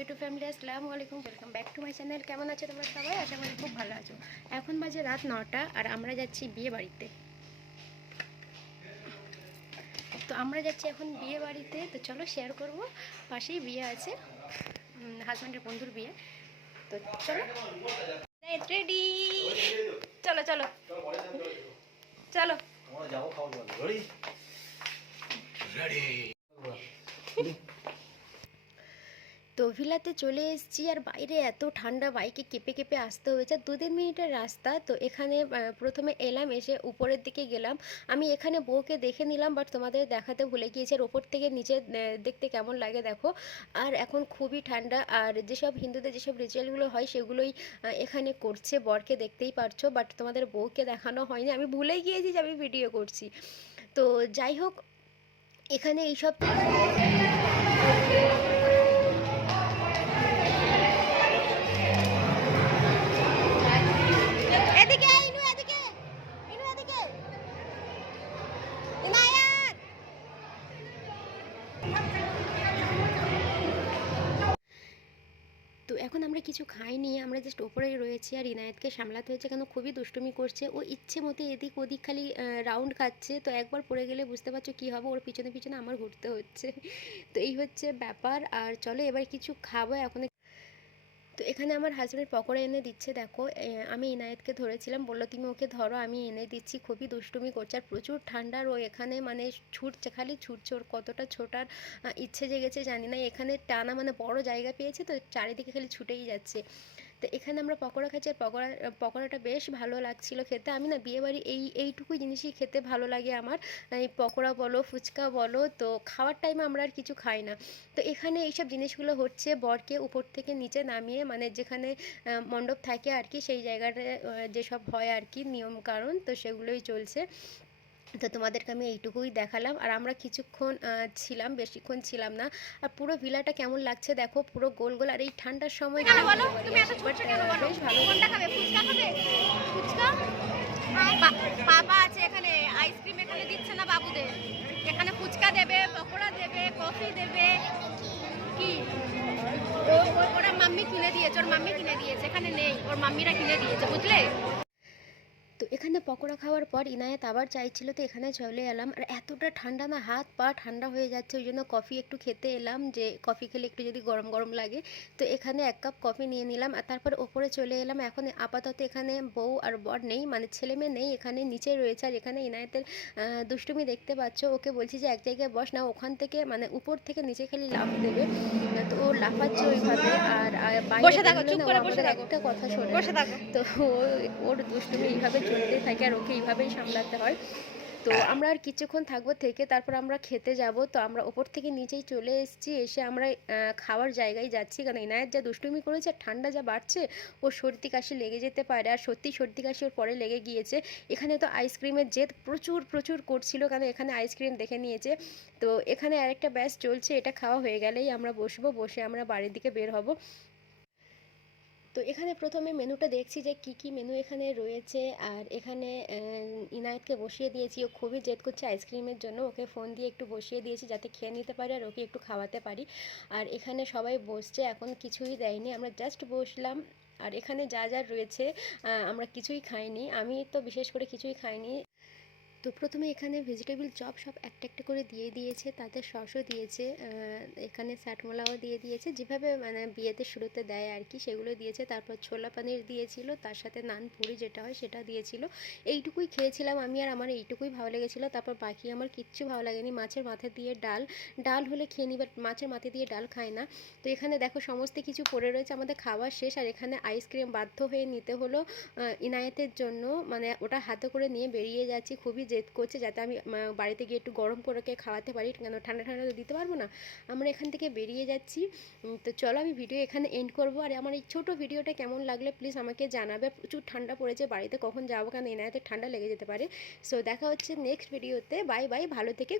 YouTube family আসসালামু আলাইকুম, welcome back to my channel. কেমন আছো তোমরা সবাই? আশা করি খুব ভালো আছো। এখন বাজে রাত 9টা আর আমরা যাচ্ছি বিয়ে বাড়িতে। তো আমরা যাচ্ছি এখন বিয়ে বাড়িতে, তো চলো শেয়ার করব। পাশেই বিয়ে আছে, হাজব্যান্ডের বন্ধুর বিয়ে। তো চলো রেডি, চলো চলো চলো তো ভিলাতে চলে এসেছি আর বাইরে এত ঠান্ডা, বাইকে কেঁপে কেঁপে আসতে হয়েছে। 2-3 মিনিটের রাস্তা। তো এখানে প্রথমে এলাম, এসে উপরের দিকে গেলাম। আমি এখানে বউকে দেখে নিলাম, বাট তোমাদের দেখাতে ভুলে গিয়েছি আর ওপর থেকে নিচে দেখতে কেমন লাগে দেখো। আর এখন খুবই ঠান্ডা, আর যেসব হিন্দুদের যেসব রিচুয়ালগুলো হয় সেগুলোই এখানে করছে। বরকে দেখতেই পারছো, বাট তোমাদের বউকে দেখানো হয়নি, আমি ভুলে গিয়েছি যে আমি ভিডিও করছি। তো যাই হোক, এখানে এইসব তো এখন আমরা কিছু খাইনি, আমরা জাস্ট ওপরেই রয়েছি। আর ইনায়েতকে সামলাতে হয়েছে, কেন খুবই দুষ্টুমি করছে ও, ইচ্ছে মতো এদিক ওদিক খালি রাউন্ড খাচ্ছে। তো একবার পড়ে গেলে বুঝতে পারছো কী হবে, ওর পিছনে পিছনে আমার ঘুরতে হচ্ছে। তো এই হচ্ছে ব্যাপার। আর চলো এবার কিছু খাবো এখন। তো এখানে আমার হাজব্যান্ড পকোড়া এনে দিচ্ছে দেখো। আমি ইনায়েতকে ধরেছিলাম, বললো তুমি ওকে ধরো আমি এনে দিচ্ছি। খুবই দুষ্টুমি করছে আর প্রচুর ঠান্ডার ও এখানে মানে ছুটছে, খালি ছুটছে। ওর কতটা ছোটার ইচ্ছে জেগেছে জানি না। এখানে টানা মানে বড় জায়গা পেয়েছে, তো চারিদিকে খালি ছুটেই যাচ্ছে। তো এখানে আমরা পকোড়া খাচ্ছি আর পকোড়াটা বেশ ভালো লাগছিল খেতে। আমি না বিয়েবাড়ি এইটুকুই জিনিসই খেতে ভালো লাগে আমার, এই পকোড়া বলো ফুচকা বলো। তো খাওয়ার টাইমে আমরা আর কিছু খাই না। তো এখানে এইসব জিনিসগুলো হচ্ছে, বরকে উপর থেকে নিচে নামিয়ে মানে যেখানে মণ্ডপ থাকে আর কি, সেই জায়গাটা যেসব হয় আর কি নিয়ম কারণ, তো সেগুলোই চলছে। তো তোমাদেরকে আমি এইটুকুই দেখালাম। আর আমরা কিছুক্ষণ ছিলাম, বেশিক্ষণ ছিলাম না। আর পুরো ভিলাটা কেমন লাগছে দেখো, পুরো গোল গোল। আর এই ঠান্ডার সময় বেশ ভালো। পাপা আছে এখানে, আইসক্রিম এখানে দিচ্ছে না বাবুদের, এখানে ফুচকা দেবে, পকোড়া দেবে, কফি দেবে। কি ওরা মাম্মি কিনে দিয়েছে, ওর মাম্মি কিনে দিয়েছে, এখানে নেই, ওর মাম্মিরা কিনে দিয়েছে, বুঝলে। তো এখানে পকোড়া খাওয়ার পর ইনায়েত আবার চাইছিল, তো এখানে চলে এলাম। আর এতটা ঠান্ডা না, হাত পা ঠান্ডা হয়ে যাচ্ছে, ওই জন্য কফি একটু খেতে এলাম, যে কফি খেলে একটু যদি গরম গরম লাগে। তো এখানে 1 কাপ কফি নিয়ে নিলাম আর তারপর ওপরে চলে এলাম। এখন আপাতত এখানে বউ আর বর নেই, মানে ছেলে মেয়ে নেই, এখানে নিচে রয়েছে। আর এখানে ইনায়েতের দুষ্টুমি দেখতে পাচ্ছ, ওকে বলছি যে এক জায়গায় বস না, ওখান থেকে মানে উপর থেকে নিচে খালি লাফ দেবে। তো ও লাফাচ্ছে ওইভাবে। আর বাইরে আমাদের একটা কথা শোনে না। তো ওর দুষ্টুমি এইভাবে চলতে থাকে আর ওকে এইভাবেই সামলাতে হয়। তো আমরা আর কিছুক্ষণ থাকবো, থেকে তারপর আমরা খেতে যাব। তো আমরা ওপর থেকে নিচেই চলে এসেছি, এসে আমরা খাওয়ার জায়গায় যাচ্ছি, কারণ ইনায়েত যা দুষ্টুমি করেছে আর ঠান্ডা যা বাড়ছে, ও সর্দি কাশি লেগে যেতে পারে। আর সত্যি সর্দি কাশি ওর পরে লেগে গিয়েছে। এখানে তো আইসক্রিমের জেদ প্রচুর প্রচুর করছিল, কারণ এখানে আইসক্রিম দেখে নিয়েছে। তো এখানে আরেকটা ব্যাচ চলছে, এটা খাওয়া হয়ে গেলেই আমরা বসবো, বসে আমরা বাড়ির দিকে বের হব। তো এখানে প্রথমে মেনুটা দেখছি যে কি কি মেনু এখানে রয়েছে। আর এখানে ইনায়েতকে বসিয়ে দিয়েছি, ও খুবই জেদ করছে আইসক্রিমের জন্য, ওকে ফোন দিয়ে একটু বসিয়ে দিয়েছি যাতে খেয়ে নিতে পারি আর ওকে একটু খাওয়াতে পারি। আর এখানে সবাই বসছে, এখন কিছুই দেয়নি, আমরা জাস্ট বসলাম। আর এখানে যা যা রয়েছে আমরা কিছুই খাইনি, আমি তো বিশেষ করে কিছুই খাইনি। তো প্রথমে এখানে ভেজিটেবল চপ সব একটা একটা করে দিয়ে দিয়েছে, তাতে সসও দিয়েছে, এখানে স্যাটমোলাও দিয়ে দিয়েছে, যেভাবে মানে বিয়েতে শুরুতে দেয় আর কি সেগুলো দিয়েছে। তারপর ছোলা পানির দিয়েছিল, তার সাথে নান পুরি যেটা হয় সেটা দিয়েছিল। এইটুকুই খেয়েছিলাম আমি, আর আমার এইটুকুই ভালো লেগেছিলো। তারপর বাকি আমার কিচ্ছু ভালো লাগেনি। মাছের মাথা দিয়ে ডাল, ডাল হলে খেয়ে নিই, বাট মাছের মাথা দিয়ে ডাল খায় না। তো এখানে দেখো সমস্ত কিছু পড়ে রয়েছে, আমাদের খাওয়া শেষ। আর এখানে আইসক্রিম বাধ্য হয়ে নিতে হলো ইনায়েতের জন্য, মানে ওটা হাতে করে নিয়ে বেরিয়ে যাচ্ছি। খুবই জেদ করছে যাতে আমি বাড়িতে গিয়ে একটু গরম করে খাওয়াতে পারি, কেন ঠান্ডা ঠান্ডা তো দিতে পারবো না। আমরা এখান থেকে বেরিয়ে যাচ্ছি। তো চলো আমি ভিডিও এখানে এন্ড করবো। আর আমার এই ছোটো ভিডিওটা কেমন লাগলে প্লিজ আমাকে জানাবে। প্রচুর ঠান্ডা পড়েছে, বাড়িতে কখন যাবো, কেন এনায়েতে ঠান্ডা লেগে যেতে পারে। সো দেখা হচ্ছে নেক্সট ভিডিওতে। বাই বাই, ভালো থেকে